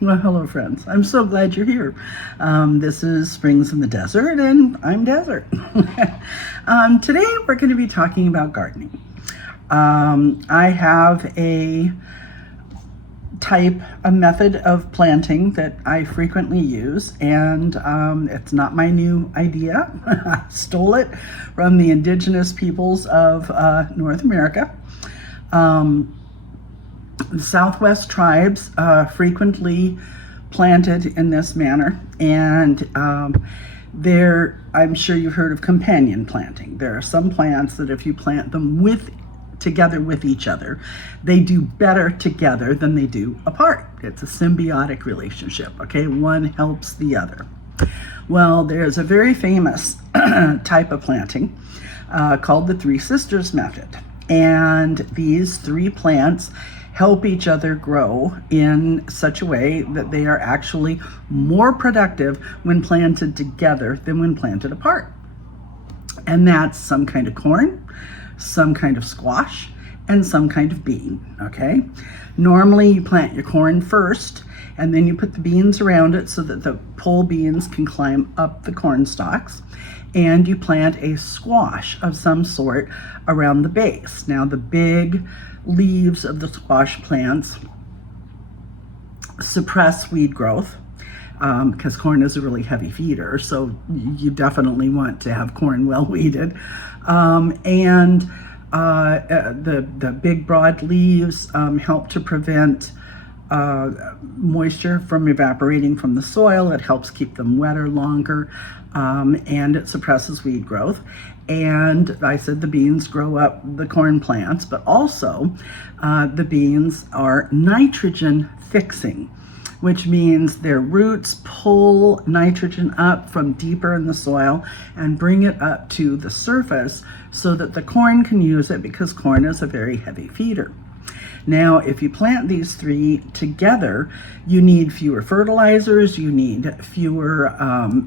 Well, hello, friends. I'm so glad you're here. This is Springs in the Desert, and I'm Desert. Today, we're going to be talking about gardening. I have a method of planting that I frequently use, and it's not my new idea. I stole it from the indigenous peoples of North America. The Southwest tribes frequently planted in this manner, and I'm sure you've heard of companion planting. There are some plants that if you plant them together with each other, they do better together than they do apart. It's a symbiotic relationship, okay? One helps the other. Well, there's a very famous type of planting called the Three Sisters method. And these three plants help each other grow in such a way that they are actually more productive when planted together than when planted apart. And that's some kind of corn, some kind of squash, and some kind of bean, okay? Normally you plant your corn first, and then you put the beans around it so that the pole beans can climb up the corn stalks, and you plant a squash of some sort around the base. Now the big leaves of the squash plants suppress weed growth because corn is a really heavy feeder, so you definitely want to have corn well weeded. The big broad leaves help to prevent moisture from evaporating from the soil. It helps keep them wetter longer, and it suppresses weed growth. And I said the beans grow up the corn plants, but also the beans are nitrogen fixing, which means their roots pull nitrogen up from deeper in the soil and bring it up to the surface so that the corn can use it, because corn is a very heavy feeder. Now, if you plant these three together, you need fewer fertilizers, you need fewer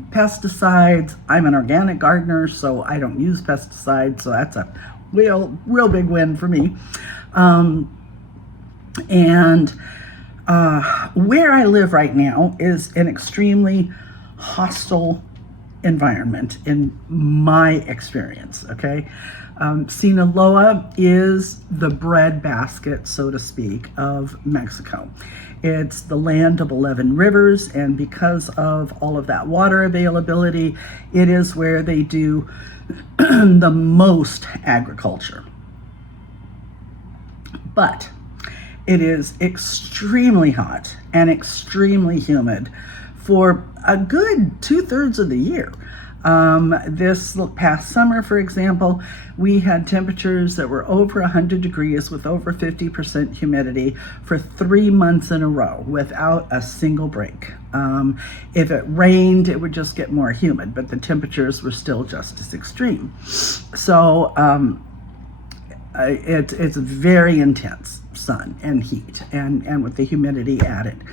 pesticides. I'm an organic gardener, so I don't use pesticides, so that's a real big win for me. Where I live right now is an extremely hostile environment in my experience, okay? Sinaloa is the breadbasket, so to speak, of Mexico. It's the land of 11 rivers, and because of all of that water availability, it is where they do the most agriculture. But it is extremely hot and extremely humid for a good 2/3 of the year. This past summer, for example, we had temperatures that were over 100 degrees with over 50% humidity for 3 months in a row without a single break. If it rained, it would just get more humid, but the temperatures were still just as extreme. So it's very intense sun and heat, and with the humidity added.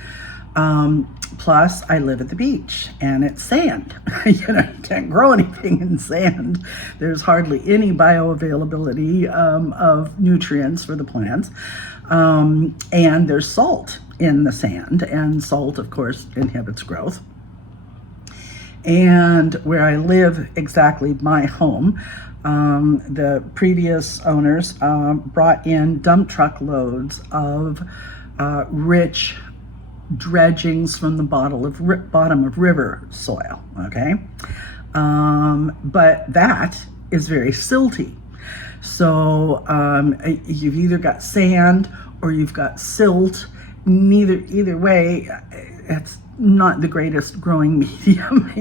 Plus, I live at the beach, and it's sand. You can't grow anything in sand. There's hardly any bioavailability of nutrients for the plants. And there's salt in the sand, and salt, of course, inhibits growth. And where I live, exactly my home, the previous owners brought in dump truck loads of rich dredgings from the bottom of river soil, okay? But that is very silty. So you've either got sand or you've got silt. Either way, it's not the greatest growing medium,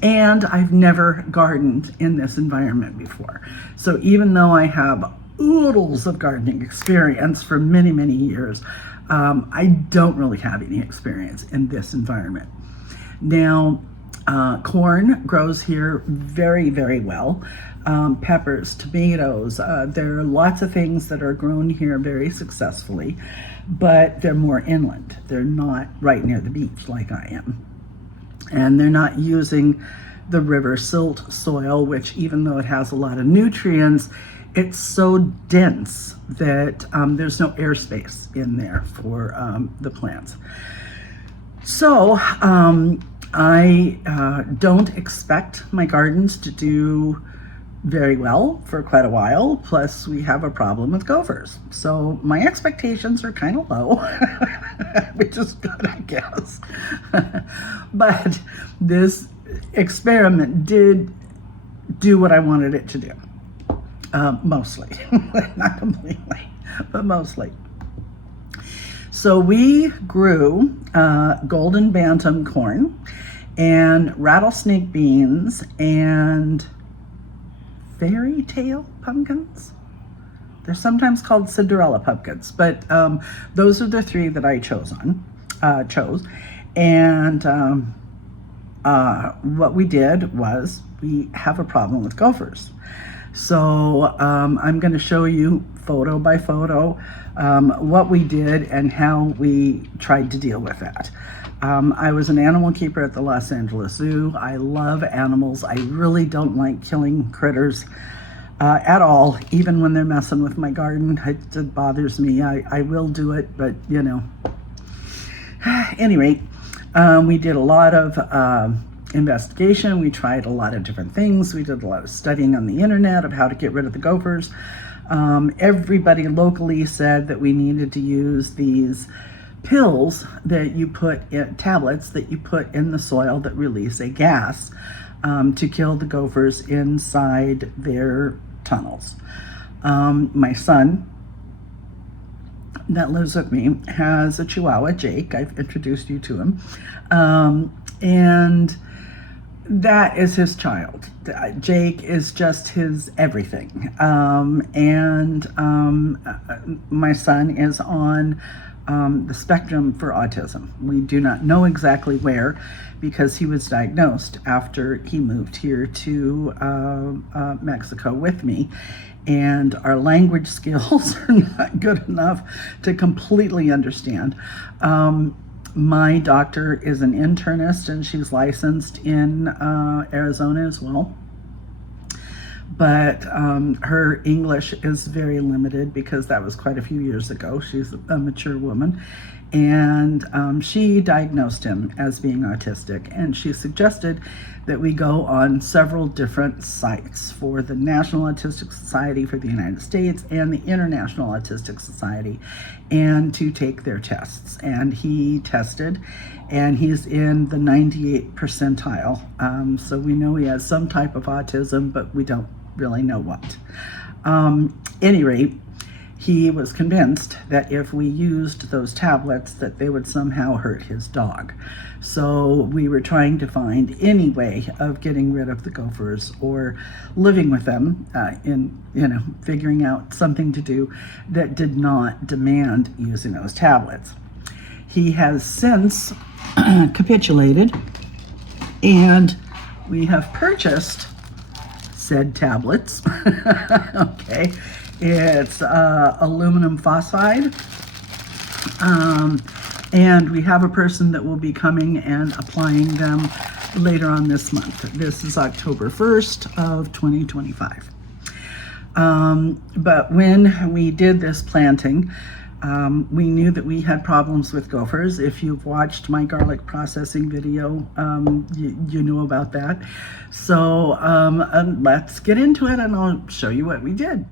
and I've never gardened in this environment before. So even though I have oodles of gardening experience for many, many years, I don't really have any experience in this environment. Now, corn grows here very, very well. Peppers, tomatoes, there are lots of things that are grown here very successfully, but they're more inland. They're not right near the beach like I am. And they're not using the river silt soil, which even though it has a lot of nutrients, it's so dense that there's no airspace in there for the plants. So I don't expect my gardens to do very well for quite a while. Plus, we have a problem with gophers. So my expectations are kind of low, which is good, I guess. But this experiment did do what I wanted it to do. Mostly, not completely, but mostly. So we grew golden bantam corn and rattlesnake beans and fairy tale pumpkins. They're sometimes called Cinderella pumpkins, but those are the three that I chose. And what we did was we have a problem with gophers. So I'm going to show you photo by photo what we did and how we tried to deal with that. I was an animal keeper at the Los Angeles Zoo. I love animals. I really don't like killing critters at all, even when they're messing with my garden. It bothers me. I will do it, but you know. Anyway, we did a lot of investigation. We tried a lot of different things. We did a lot of studying on the internet of how to get rid of the gophers. Everybody locally said that we needed to use these pills that you put in, tablets that you put in the soil that release a gas to kill the gophers inside their tunnels. My son that lives with me has a Chihuahua, Jake. I've introduced you to him. And that is his child. Jake is just his everything. My son is on the spectrum for autism. We do not know exactly where, because he was diagnosed after he moved here to Mexico with me, and our language skills are not good enough to completely understand. My doctor is an internist, and she's licensed in Arizona as well. But her English is very limited because that was quite a few years ago. She's a mature woman. And she diagnosed him as being autistic. And she suggested that we go on several different sites for the National Autistic Society for the United States and the International Autistic Society, and to take their tests. And he tested, and he's in the 98th percentile. So we know he has some type of autism, but we don't really know what. Any rate, he was convinced that if we used those tablets, that they would somehow hurt his dog. So we were trying to find any way of getting rid of the gophers or living with them, figuring out something to do that did not demand using those tablets. He has since capitulated, and we have purchased said tablets. Okay, it's aluminum phosphide, and we have a person that will be coming and applying them later on this month. This is October 1st of 2025. But when we did this planting, we knew that we had problems with gophers. If you've watched my garlic processing video, you know about that. So let's get into it, and I'll show you what we did.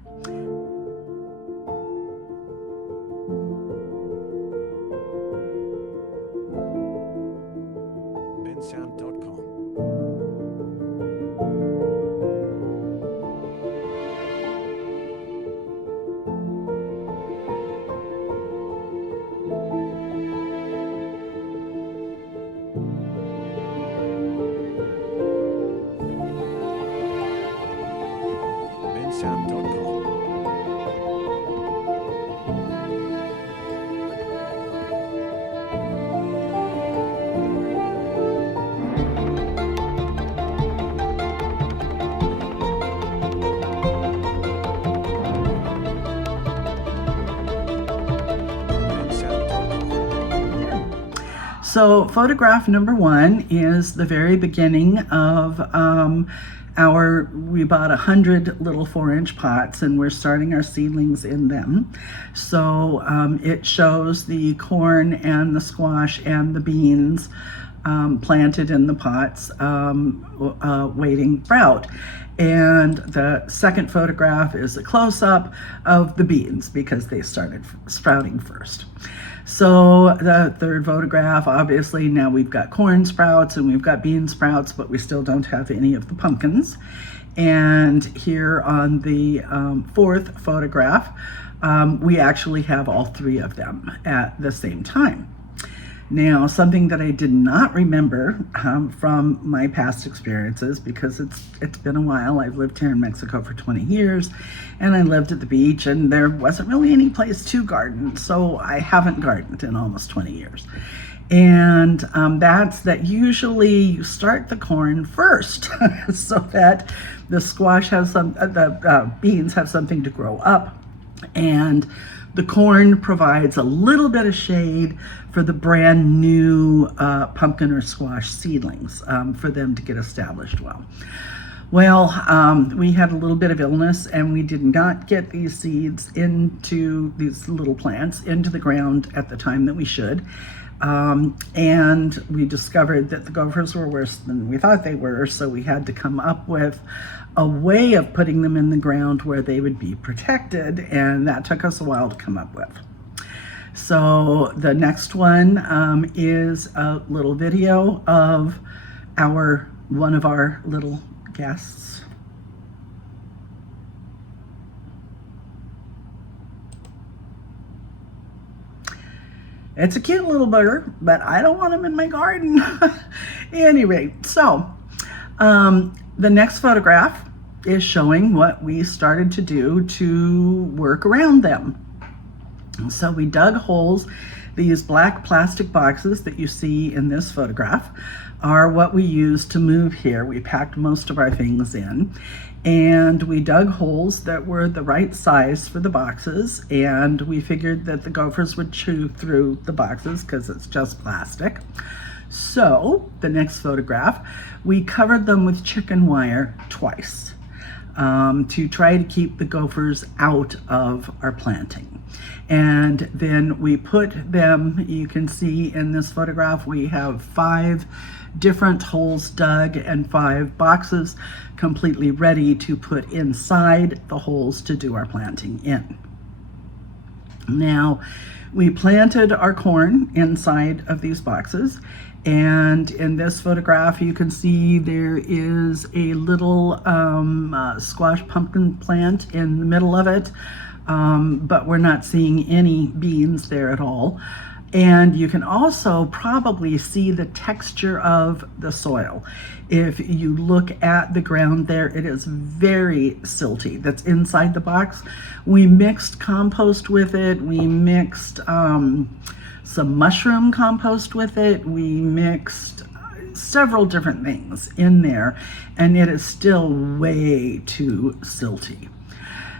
So photograph number 1 is the very beginning of We bought 100 little 4-inch pots, and we're starting our seedlings in them. So it shows the corn and the squash and the beans planted in the pots, waiting sprout. And the second photograph is a close-up of the beans because they started sprouting first. So the third photograph, obviously now we've got corn sprouts and we've got bean sprouts, but we still don't have any of the pumpkins. And here on the fourth photograph, we actually have all three of them at the same time. Now, something that I did not remember from my past experiences, because it's been a while. I've lived here in Mexico for 20 years, and I lived at the beach, and there wasn't really any place to garden, so I haven't gardened in almost 20 years. And that's that usually you start the corn first so that the squash has the beans have something to grow up, and the corn provides a little bit of shade for the brand new pumpkin or squash seedlings for them to get established well. Well, we had a little bit of illness, and we did not get these seeds into these little plants into the ground at the time that we should. And we discovered that the gophers were worse than we thought they were, so we had to come up with a way of putting them in the ground where they would be protected, and that took us a while to come up with. So the next one is a little video of one of our little guests. It's a cute little bugger, but I don't want him in my garden. Anyway, so the next photograph is showing what we started to do to work around them. So we dug holes. These black plastic boxes that you see in this photograph are what we used to move here. We packed most of our things in, and we dug holes that were the right size for the boxes, and we figured that the gophers would chew through the boxes because it's just plastic. So the next photograph, we covered them with chicken wire twice to try to keep the gophers out of our planting. And then we put them, you can see in this photograph, we have 5 different holes dug and 5 boxes completely ready to put inside the holes to do our planting in. Now, we planted our corn inside of these boxes, and in this photograph you can see there is a little squash pumpkin plant in the middle of it, but we're not seeing any beans there at all. And you can also probably see the texture of the soil. If you look at the ground there, it is very silty. That's inside the box. We mixed compost with it. We mixed some mushroom compost with it. We mixed several different things in there, and it is still way too silty.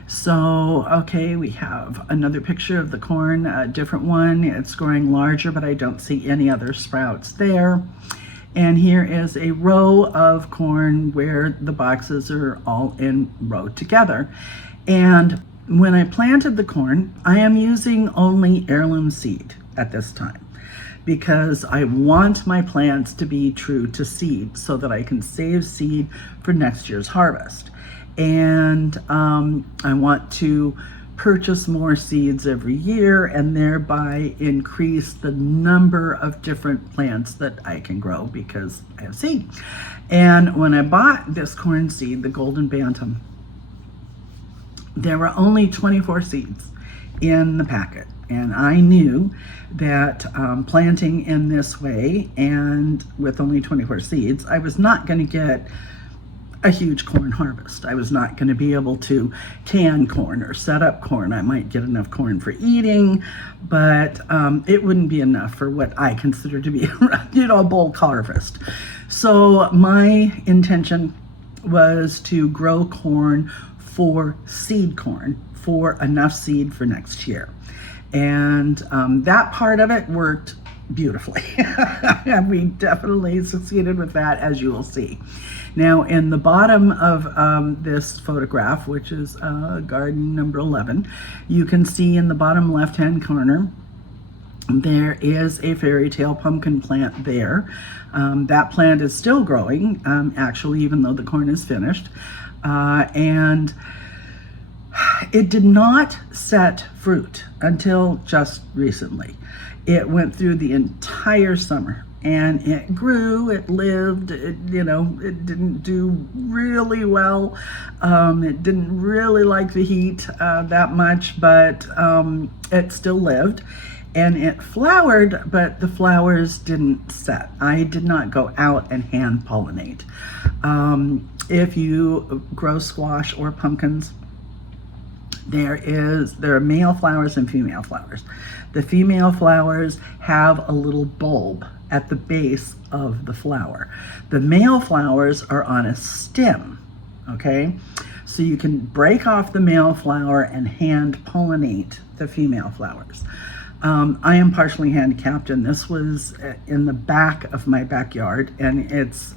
So, okay, we have another picture of the corn, a different one. It's growing larger, but I don't see any other sprouts there. And here is a row of corn where the boxes are all in row together. And when I planted the corn, I am using only heirloom seed at this time, because I want my plants to be true to seed so that I can save seed for next year's harvest. And I want to purchase more seeds every year and thereby increase the number of different plants that I can grow because I have seed. And when I bought this corn seed, the Golden Bantam, there were only 24 seeds in the packet. And I knew that planting in this way and with only 24 seeds, I was not going to get a huge corn harvest. I was not going to be able to can corn or set up corn. I might get enough corn for eating, but it wouldn't be enough for what I consider to be a bulk harvest. So my intention was to grow corn for seed corn, for enough seed for next year. And that part of it worked beautifully. And we definitely succeeded with that, as you will see. Now, in the bottom of this photograph, which is garden number 11, you can see in the bottom left-hand corner, there is a fairy tale pumpkin plant there. That plant is still growing, actually, even though the corn is finished. And it did not set fruit until just recently. It went through the entire summer, and it grew, it lived, it didn't do really well. It didn't really like the heat that much, but it still lived. And it flowered, but the flowers didn't set. I did not go out and hand pollinate. If you grow squash or pumpkins, there are male flowers and female flowers. The female flowers have a little bulb at the base of the flower. The male flowers are on a stem, okay? So you can break off the male flower and hand pollinate the female flowers. I am partially handicapped, and this was in the back of my backyard, and it's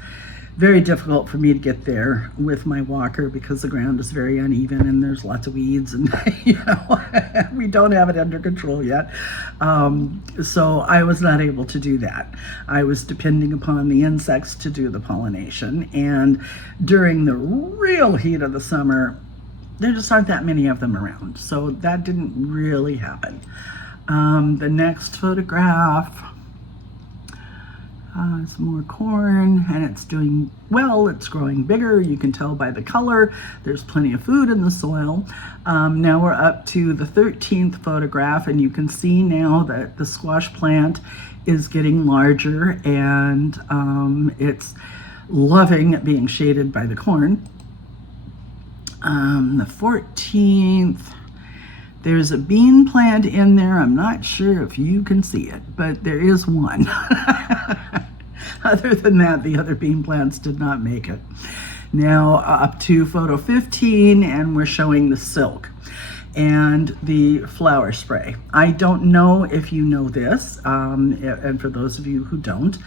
very difficult for me to get there with my walker because the ground is very uneven and there's lots of weeds, and we don't have it under control yet. So I was not able to do that. I was depending upon the insects to do the pollination, and during the real heat of the summer, there just aren't that many of them around. So that didn't really happen. The next photograph, some more corn, and it's doing well. It's growing bigger. You can tell by the color. There's plenty of food in the soil. Now we're up to the 13th photograph, and you can see now that the squash plant is getting larger, and it's loving being shaded by the corn. The 14th, there's a bean plant in there. I'm not sure if you can see it, but there is one. Other than that, the other bean plants did not make it. Now up to photo 15, and we're showing the silk and the flower spray. I don't know if you know this, and for those of you who don't,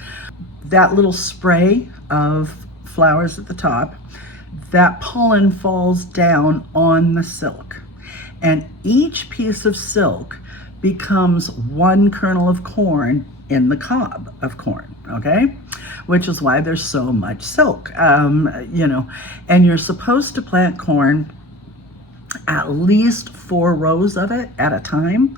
that little spray of flowers at the top, that pollen falls down on the silk. And each piece of silk becomes one kernel of corn in the cob of corn, okay? Which is why there's so much silk, and you're supposed to plant corn at least 4 rows of it at a time.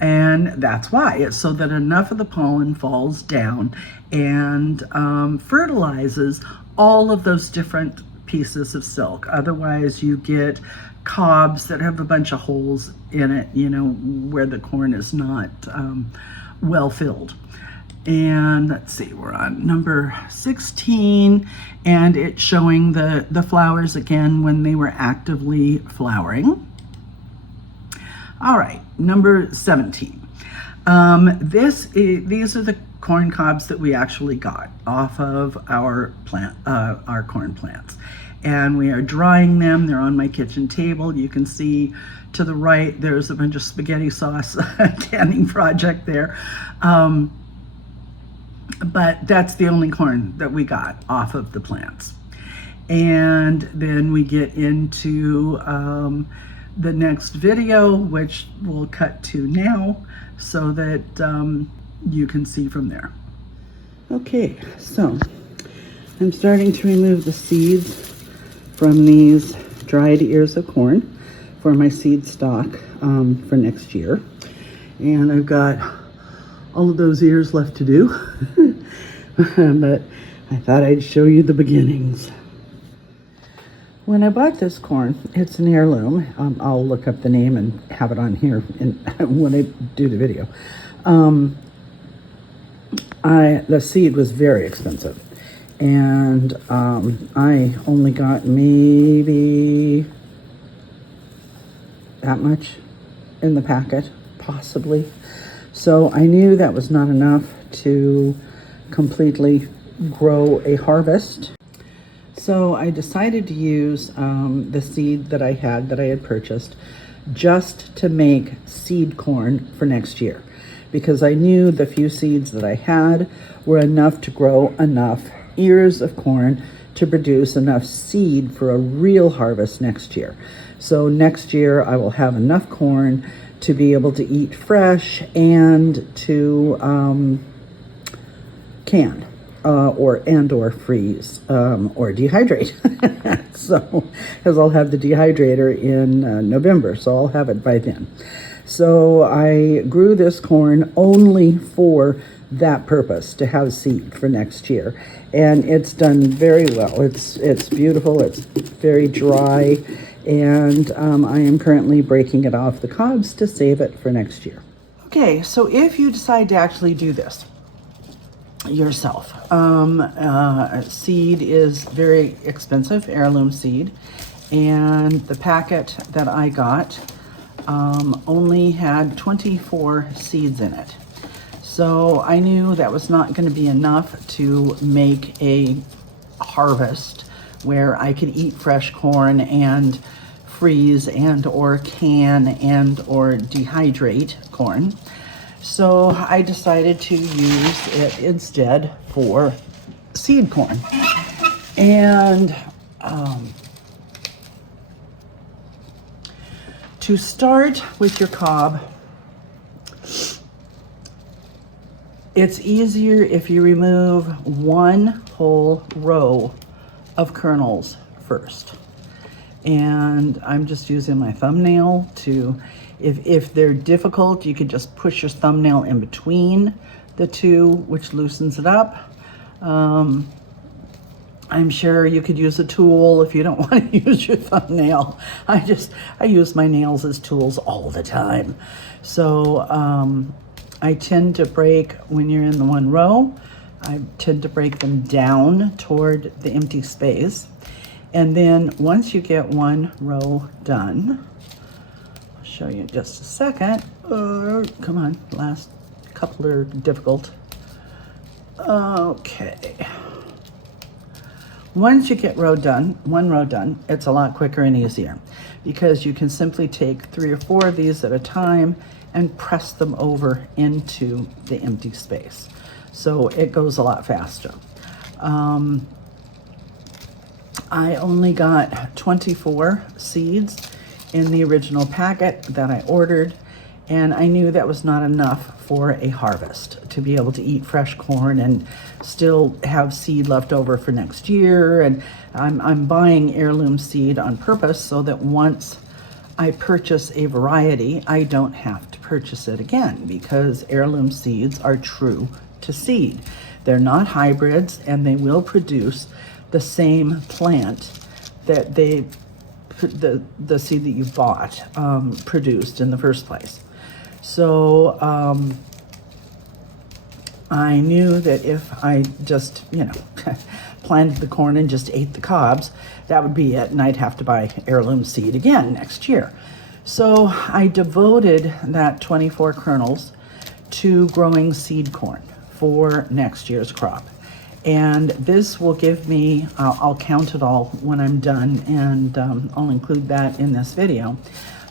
And that's why, it's so that enough of the pollen falls down and fertilizes all of those different pieces of silk. Otherwise you get cobs that have a bunch of holes in it, where the corn is not well filled. And let's see, we're on number 16, and it's showing the flowers again when they were actively flowering. All right, number 17. These are the corn cobs that we actually got off of our corn plants. And we are drying them. They're on my kitchen table. You can see to the right, there's a bunch of spaghetti sauce canning project there. But that's the only corn that we got off of the plants. And then we get into the next video, which we'll cut to now so that you can see from there. Okay, so I'm starting to remove the seeds from these dried ears of corn for my seed stock for next year. And I've got all of those ears left to do, but I thought I'd show you the beginnings. When I bought this corn, it's an heirloom. I'll look up the name and have it on here when I do the video. The seed was very expensive. And I only got maybe that much in the packet, possibly. So I knew that was not enough to completely grow a harvest. So I decided to use the seed that I had purchased just to make seed corn for next year. because I knew the few seeds that I had were enough to grow enough ears of corn to produce enough seed for a real harvest next year. So next year I will have enough corn to be able to eat fresh and to can or freeze or dehydrate. So, because I'll have the dehydrator in November, so I'll have it by then. So I grew this corn only for that purpose, to have seed for next year, and it's done very well. It's beautiful. It's very dry, and I am currently breaking it off the cobs to save it for next year. Okay, so if you decide to actually do this yourself, seed is very expensive, heirloom seed, and the packet that I got only had 24 seeds in it. So I knew that was not going to be enough to make a harvest where I could eat fresh corn and freeze and or can and or dehydrate corn. So I decided to use it instead for seed corn. And to start with your cob, it's easier if you remove one whole row of kernels first. And I'm just using my thumbnail to, if they're difficult, you could just push your thumbnail in between the two, which loosens it up. I'm sure you could use a tool if you don't want to use your thumbnail. I use my nails as tools all the time. So I tend to break, when you're in the one row, I tend to break them down toward the empty space. And then once you get one row done, I'll show you in just a second. Come on, last couple are difficult. Okay. Once you get one row done, it's a lot quicker and easier because you can simply take 3 or 4 of these at a time and press them over into the empty space. So it goes a lot faster. I only got 24 seeds in the original packet that I ordered, and I knew that was not enough for a harvest to be able to eat fresh corn and still have seed left over for next year. And I'm buying heirloom seed on purpose so that once I purchase a variety, I don't have to purchase it again, because heirloom seeds are true to seed. They're not hybrids, and they will produce the same plant that the seed that you bought produced in the first place. So I knew that if I just, planted the corn and just ate the cobs, that would be it, and I'd have to buy heirloom seed again next year. So I devoted that 24 kernels to growing seed corn for next year's crop. And this will give me, I'll count it all when I'm done, and I'll include that in this video.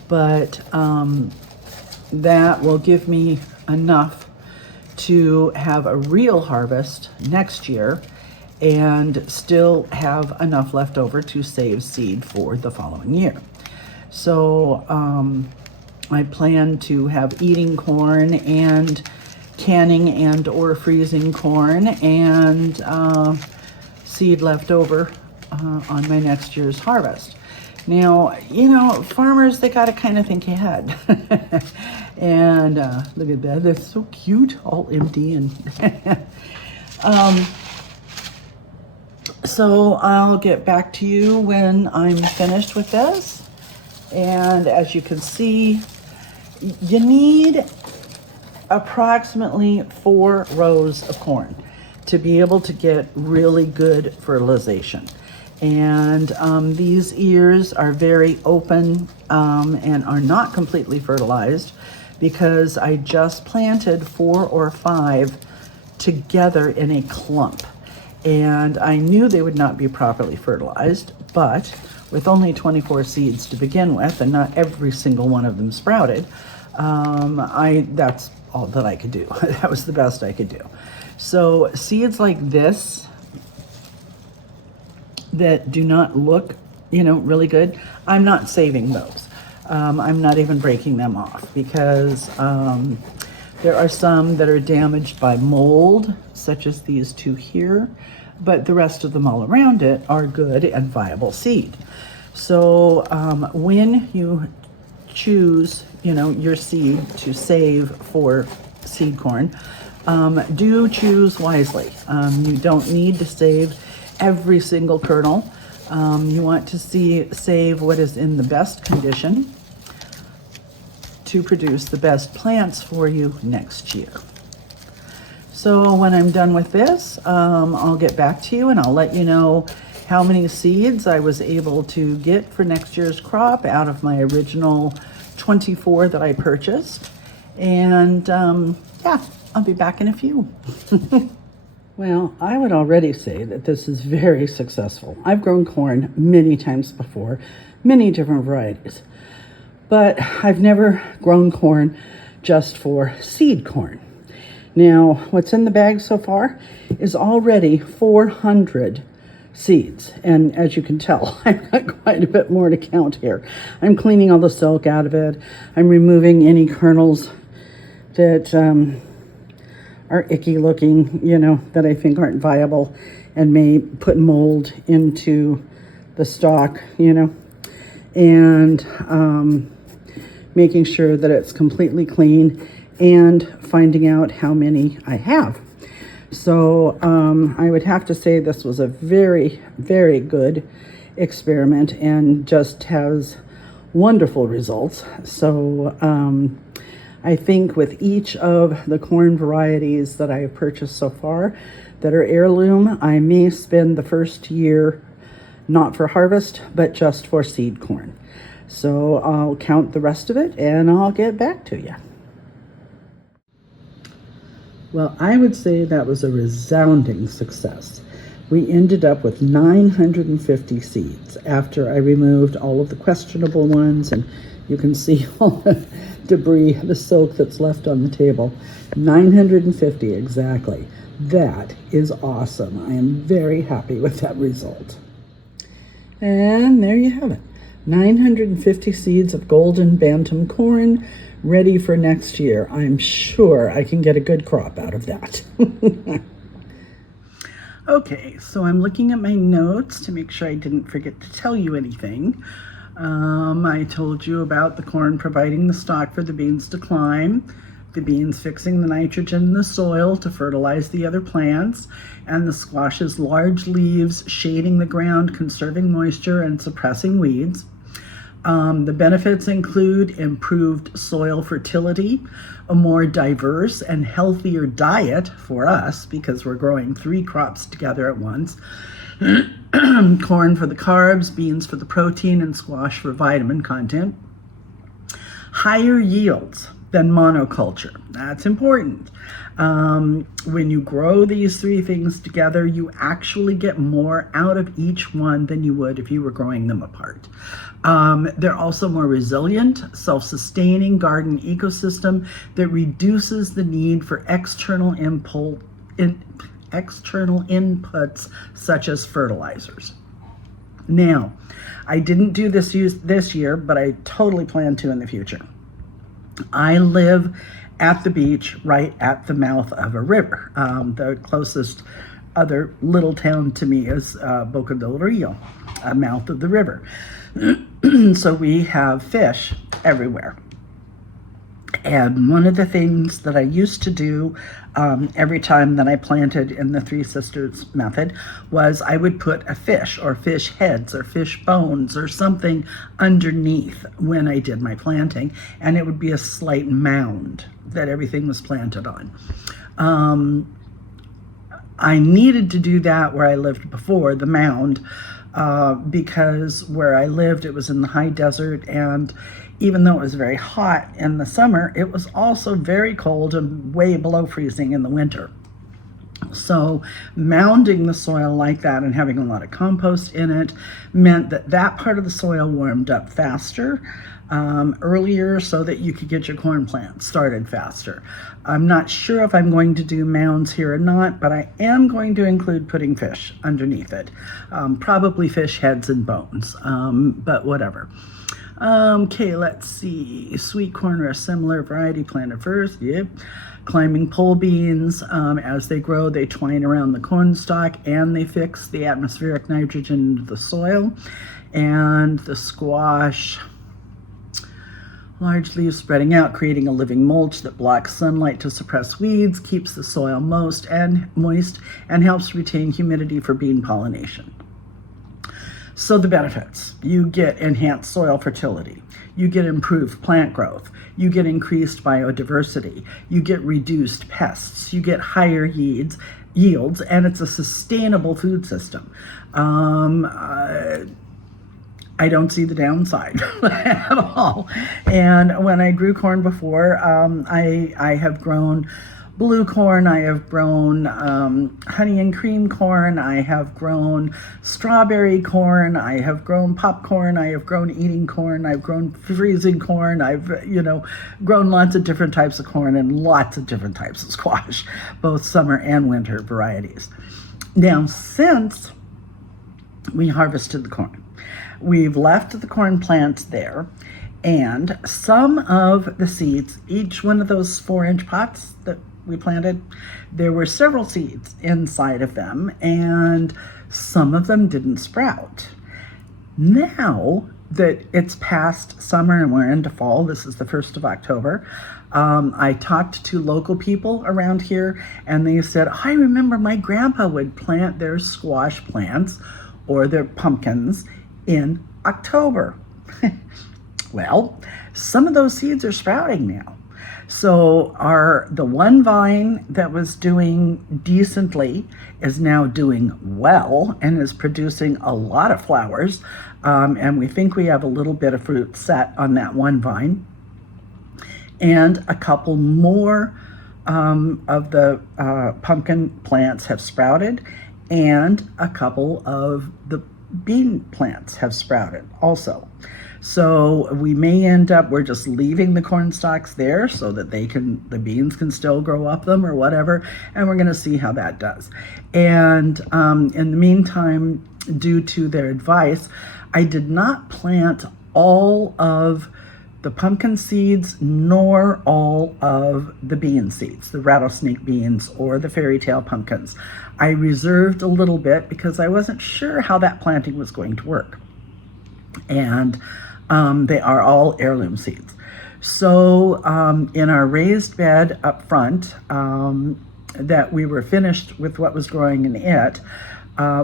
But that will give me enough to have a real harvest next year and still have enough left over to save seed for the following year. So I plan to have eating corn and canning and or freezing corn and seed left over on my next year's harvest. Now, farmers, they got to kind of think ahead. And look at that, that's so cute, all empty. And so I'll get back to you when I'm finished with this. And as you can see, you need approximately 4 rows of corn to be able to get really good fertilization. And these ears are very open and are not completely fertilized, because I just planted 4 or 5 together in a clump. And I knew they would not be properly fertilized, but with only 24 seeds to begin with, and not every single one of them sprouted, that's all that I could do. That was the best I could do. So seeds like this that do not look, really good, I'm not saving those. I'm not even breaking them off because there are some that are damaged by mold, such as these two here, but the rest of them all around it are good and viable seed. So when you choose, your seed to save for seed corn, do choose wisely. You don't need to save every single kernel. You want to save what is in the best condition to produce the best plants for you next year. So when I'm done with this, I'll get back to you and I'll let you know how many seeds I was able to get for next year's crop out of my original 24 that I purchased. And yeah, I'll be back in a few. Well, I would already say that this is very successful. I've grown corn many times before, many different varieties, but I've never grown corn just for seed corn. Now, what's in the bag so far is already 400 seeds. And as you can tell, I've got quite a bit more to count here. I'm cleaning all the silk out of it. I'm removing any kernels that are icky looking, that I think aren't viable and may put mold into the stalk, and making sure that it's completely clean and finding out how many I have. So I would have to say this was a very, very good experiment and just has wonderful results. So I think with each of the corn varieties that I have purchased so far that are heirloom, I may spend the first year not for harvest, but just for seed corn. So I'll count the rest of it and I'll get back to you. Well, I would say that was a resounding success. We ended up with 950 seeds after I removed all of the questionable ones, and you can see all the debris, the silk that's left on the table. 950 exactly. That is awesome. I am very happy with that result. And there you have it. 950 seeds of golden Bantam corn ready for next year. I'm sure I can get a good crop out of that. Okay, so I'm looking at my notes to make sure I didn't forget to tell you anything. I told you about the corn providing the stock for the beans to climb, the beans fixing the nitrogen in the soil to fertilize the other plants, and the squash's large leaves shading the ground, conserving moisture and suppressing weeds. The benefits include improved soil fertility, a more diverse and healthier diet for us because we're growing 3 crops together at once. Corn for the carbs, beans for the protein, and squash for vitamin content. Higher yields than monoculture. That's important. When you grow these 3 things together, you actually get more out of each one than you would if you were growing them apart. They're also more resilient, self-sustaining garden ecosystem that reduces the need for external inputs such as fertilizers. Now, I didn't do this year, but I totally plan to in the future. I live at the beach, right at the mouth of a river. The closest other little town to me is Boca del Rio, a mouth of the river. So we have fish everywhere. And one of the things that I used to do every time that I planted in the Three Sisters method was I would put a fish or fish heads or fish bones or something underneath when I did my planting, and it would be a slight mound that everything was planted on. I needed to do that where I lived before, the mound, because where I lived, it was in the high desert, and even though it was very hot in the summer, it was also very cold and way below freezing in the winter. So mounding the soil like that and having a lot of compost in it meant that that part of the soil warmed up faster, earlier, so that you could get your corn plant started faster. I'm not sure if I'm going to do mounds here or not, but I am going to include putting fish underneath it. Probably fish heads and bones, but whatever. Okay, let's see. Sweet corn are a similar variety planted first. Yep. Climbing pole beans, as they grow, they twine around the corn stalk and they fix the atmospheric nitrogen into the soil. And the squash, large leaves spreading out, creating a living mulch that blocks sunlight to suppress weeds, keeps the soil moist and helps retain humidity for bean pollination. So the benefits: you get enhanced soil fertility, you get improved plant growth, you get increased biodiversity, you get reduced pests, you get higher yields, and it's a sustainable food system. I don't see the downside at all. And when I grew corn before, I have grown blue corn, I have grown honey and cream corn, I have grown strawberry corn, I have grown popcorn, I have grown eating corn, I've grown freezing corn, I've grown lots of different types of corn and lots of different types of squash, both summer and winter varieties. Now, since we harvested the corn, we've left the corn plants there, and some of the seeds, each one of those 4-inch pots that we planted, there were several seeds inside of them, and some of them didn't sprout. Now that it's past summer and we're into fall, this is the 1st of October, I talked to local people around here, and they said, I remember my grandpa would plant their squash plants or their pumpkins in October. Well, some of those seeds are sprouting now. So the one vine that was doing decently is now doing well and is producing a lot of flowers. And we think we have a little bit of fruit set on that one vine. And a couple more of the pumpkin plants have sprouted, and a couple of the bean plants have sprouted also. So we may end up, we're just leaving the corn stalks there so that the beans can still grow up them or whatever, and we're gonna see how that does. And in the meantime, due to their advice, I did not plant all of the pumpkin seeds nor all of the bean seeds, the rattlesnake beans or the fairy tale pumpkins. I reserved a little bit because I wasn't sure how that planting was going to work. And they are all heirloom seeds. So in our raised bed up front, that we were finished with what was growing in it,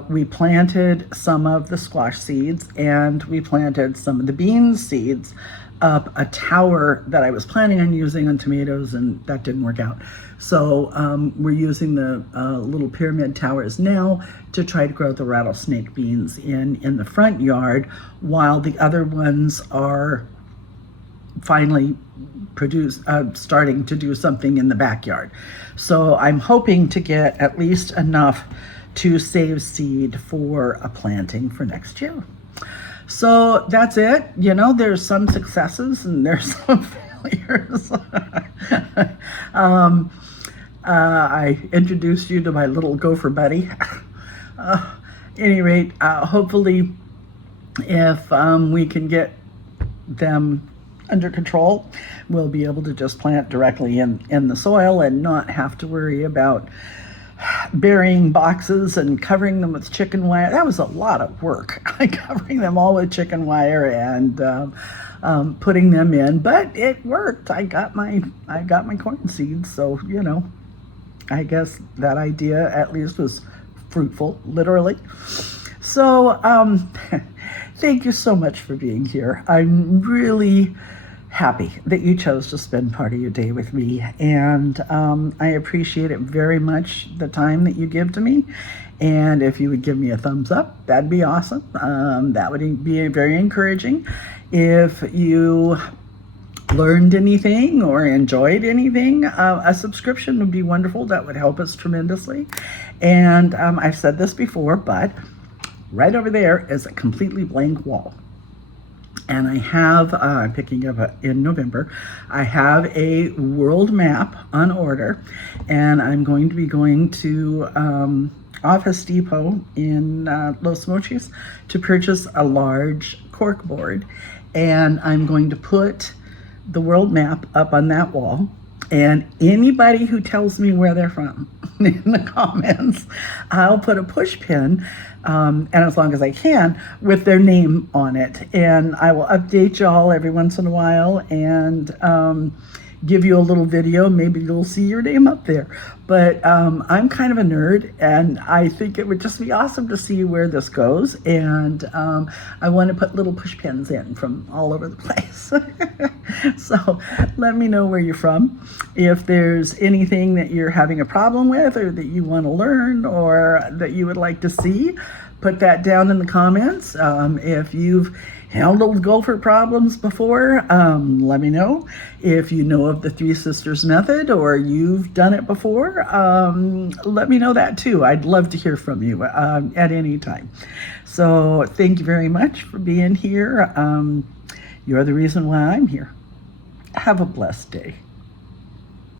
we planted some of the squash seeds and we planted some of the bean seeds up a tower that I was planning on using on tomatoes, and that didn't work out. So we're using the little pyramid towers now to try to grow the rattlesnake beans in the front yard, while the other ones are finally starting to do something in the backyard. So I'm hoping to get at least enough to save seed for a planting for next year. So that's it. There's some successes and there's some failures. I introduced you to my little gopher buddy. At any rate, hopefully if we can get them under control, we'll be able to just plant directly in the soil and not have to worry about burying boxes and covering them with chicken wire. That was a lot of work, covering them all with chicken wire and putting them in, but it worked. I got my corn seeds, so I guess that idea at least was fruitful, literally. So thank you so much for being here. I'm really happy that you chose to spend part of your day with me, and I appreciate it very much, the time that you give to me. And if you would give me a thumbs up, that'd be awesome. That would be very encouraging. If you learned anything or enjoyed anything, a subscription would be wonderful. That would help us tremendously. And I've said this before, but right over there is a completely blank wall. And I have, I'm picking up in November, I have a world map on order, and I'm going to be going to Office Depot in Los Mochis to purchase a large cork board. And I'm going to put the world map up on that wall. And anybody who tells me where they're from in the comments, I'll put a push pin, and as long as I can, with their name on it. And I will update y'all every once in a while and give you a little video. Maybe you'll see your name up there. But I'm kind of a nerd, and I think it would just be awesome to see where this goes. And I want to put little push pins in from all over the place. So let me know where you're from. If there's anything that you're having a problem with, or that you want to learn, or that you would like to see, put that down in the comments. If you've handled gopher problems before, let me know. If you know of the Three Sisters method, or you've done it before, let me know that too. I'd love to hear from you at any time. So thank you very much for being here. You're the reason why I'm here. Have a blessed day.